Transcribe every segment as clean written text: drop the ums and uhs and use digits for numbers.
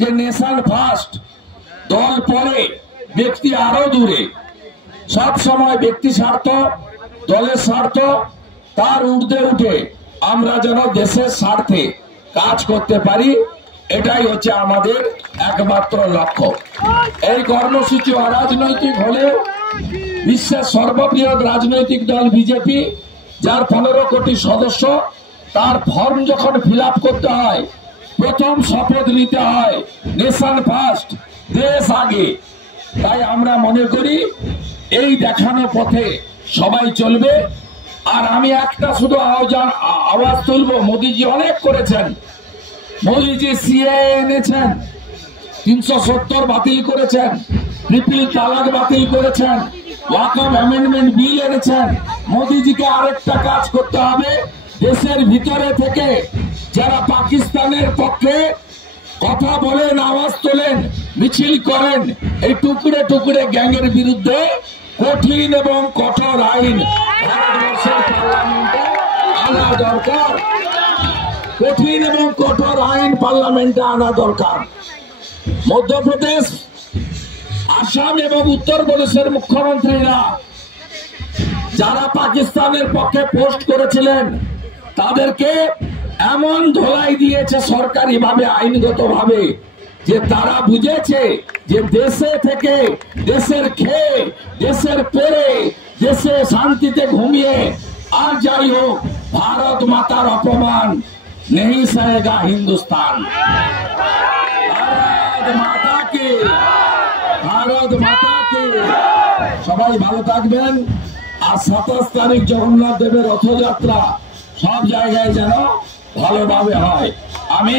যে nation first, দল পরে, ব্যক্তি আরো দূরে। সব সময় ব্যক্তি স্বার্থ, দলের স্বার্থ তার ঊর্ধ্বে উঠে আমরা যেন দেশের স্বার্থে কাজ করতে পারি, এটাই হচ্ছে আমাদের একমাত্র লক্ষ্য। এই কর্মসূচি অরাজনৈতিক হলেও বিশ্বের সর্ববৃহৎ রাজনৈতিক দল বিজেপি, যার 15 কোটি সদস্য, তার ফর্ম যখন ফিল আপ করতে হয়, প্রথম শপথ নিতে হয় নেশন ফার্স্ট, দেশ আগে। তাই আমরা মনে করি এই দেখানো পথে সবাই চলবে। আর আমি একটা শুধু আওয়াজ তুলবো, মোদীজি অনেক করেছেন। মোদীজি সিএ এনেছেন, 370 বাতিল করেছেন, ট্রিপল তালাক বাতিল করেছেন, ওয়াকফ অ্যামেন্ডমেন্ট বিল এনেছেন। মোদীজিকে আরেকটা কাজ করতে হবে, দেশের ভিতরে থেকে যারা পাকিস্তানের পক্ষে কথা বলেন, আওয়াজ তোলেন, মিছিল করেন, এই টুকরে টুকরে গ্যাংয়ের বিরুদ্ধে কঠিন এবং কঠোর আইন ভারতবর্ষের পার্লামেন্টে আনা দরকার। কঠিন এবং কঠোর আইন পার্লামেন্টে আনা দরকার। মধ্যপ্রদেশ, আসাম এবং উত্তরপ্রদেশের মুখ্যমন্ত্রীরা যারা পাকিস্তানের পক্ষে পোস্ট করেছিলেন, তাদেরকে এমন ধোলাই দিয়েছে সরকারি ভাবে, আইনগত ভাবে, যে তারা বুঝেছে যে দেশে থেকে, দেশের খেয়ে, দেশের পরে, দেশে শান্তিতে ঘুমিয়ে আর যাই হোক, ভারত মাতার অপমান নেই সহেগা হিন্দুস্তান। ভারত মাতাকে, ভারত মাতাকে। সবাই ভালো থাকবেন। আর 27 তারিখ জগন্নাথ দেবের রথযাত্রা সব জায়গায় যেন ভালোভাবে হয়। আমি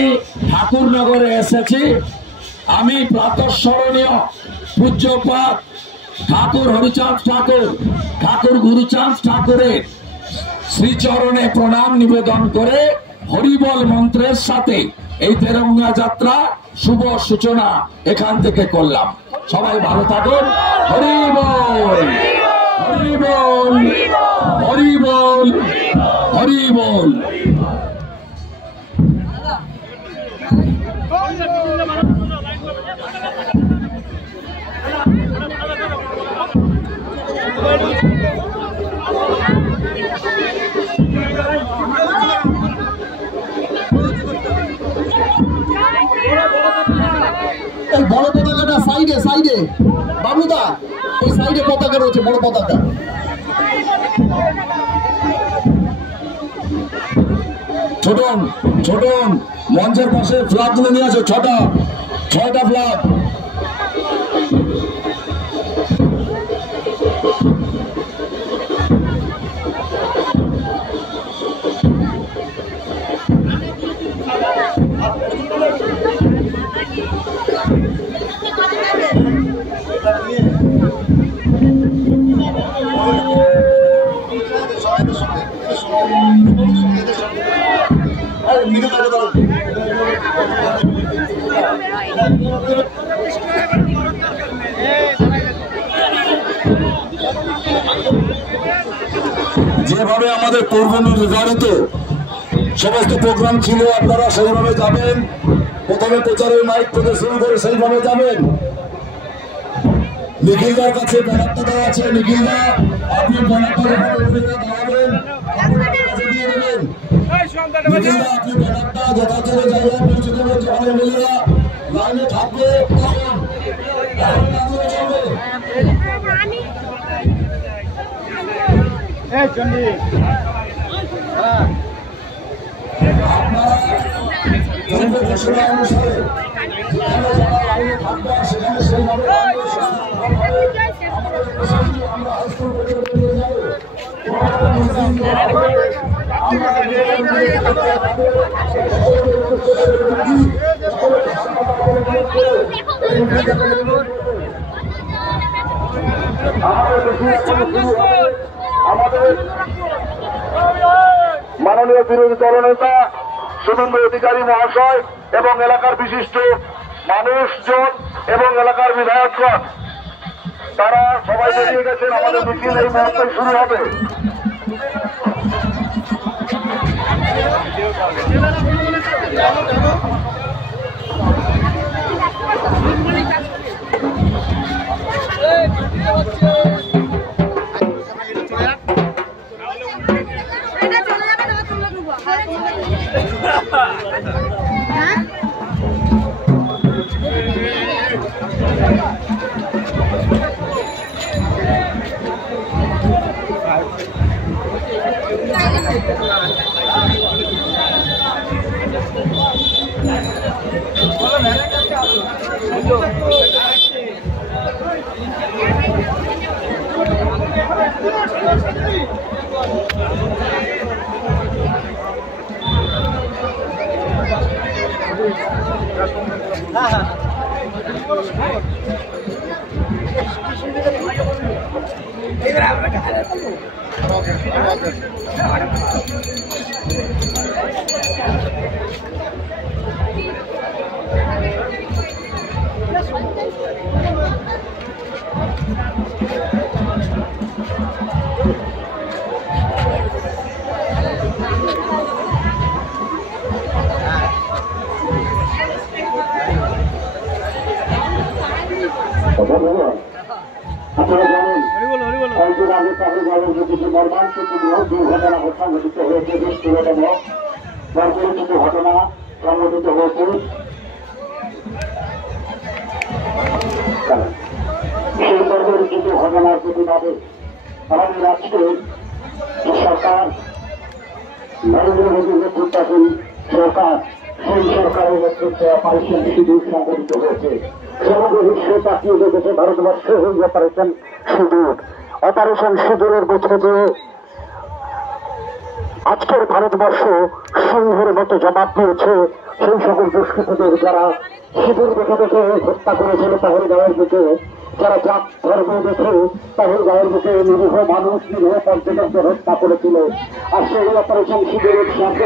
ঠাকুরনগরে এসেছি। আমি প্রাতঃস্মরণীয় পূজ্যপাত ঠাকুর হরিচাঁদ ঠাকুর, ঠাকুর গুরুচাঁদ ঠাকুরের শ্রীচরণে প্রণাম নিবেদন করে হরিবল মন্ত্রের সাথে এই তেরঙ্গা যাত্রা শুভ সূচনা এখান থেকে করলাম। সবাই ভালো থাকুন। হরি বল, হরি বল, হরি বল, হরি বল। এই বড় পতাকাটা সাইডে, সাইডে বাবুদা, এই সাইডে পতাকা রয়েছে, বড় পতাকা। ছোটন, ছোটন মঞ্চের পাশে ফ্ল্যাগ তুলে নিয়ে আসো, 6টা ফ্ল্যাগ। যেভাবে আমাদের পূর্ব নির্ধারিত সমস্ত প্রোগ্রাম ছিল, আপনারা সেইভাবে যাবেন। প্রথমে প্রচারের মাইক থেকে শুরু করে সেইভাবে যাবেন। নিখিলদার কাছে ব্যানারটা দেওয়া আছে, নিখিলদা আপনি ব্যানারটা দাঁড়াবেন, দিয়ে দেবেন। নিখিলদা আপনি ব্যানারটা যথাযথ জায়গায় পৌঁছে দেবেন। যেখানে মিলেরা লাইনে থাকবে তখন চলবে। আপনারা ঘোষণা অনুসারে যেখানে যারা লাইনে থাকবে সেখানে সেইভাবে আমরা হাইস্কুল পর্যন্ত নিয়ে যাবো। আমাদের মাননীয় বিরোধী দলনেতা শুভেন্দু অধিকারী মহাশয় এবং এলাকার বিশিষ্ট মানুষজন এবং এলাকার বিধায়কগণ, তারা সবাই বেরিয়ে গেছেন। আমাদের মিছিল এই মুহূর্তে শুরু হবে। আপনারা জানেন কয়েকদিন আগে তাহলে কিছু মর্মান্তিক দুর্ঘটনা সংঘটিত হয়েছে, ব্যক্তিগতম বর্বরিত ঘটনা সংঘটিত হয়েছে। সেই বর্বরিত ঘটনার প্রতিবাদে আমাদের আজকে সরকার নরেন্দ্র মোদীর নেতৃত্বাধীন সরকার, সেই সরকারের নেতৃত্বে অপারেশন সিঁদুর সংঘটিত হয়েছে। সমগ্র বিশ্ব তাকিয়ে দেখেছে ভারতবর্ষ হয়ে অপারেশন সিঁদুর। অপারেশন সিঁদুরের বছরে আজকের ভারতবর্ষ সিংহের মতো জবাব দিয়েছে সেই সকল দুষ্কৃতীদের যারা সিঁদুর দেখে দেখে হত্যা করেছিল পাহেলগাঁওয়ের বুকে, যারা জাত ধর্ম দেখে পাহেলগাঁওয়ের বুকে নিরীহ মানুষ, নিরীহ পর্যটকদের হত্যা করেছিল। আর সেই অপারেশন সিঁদুরের সাথে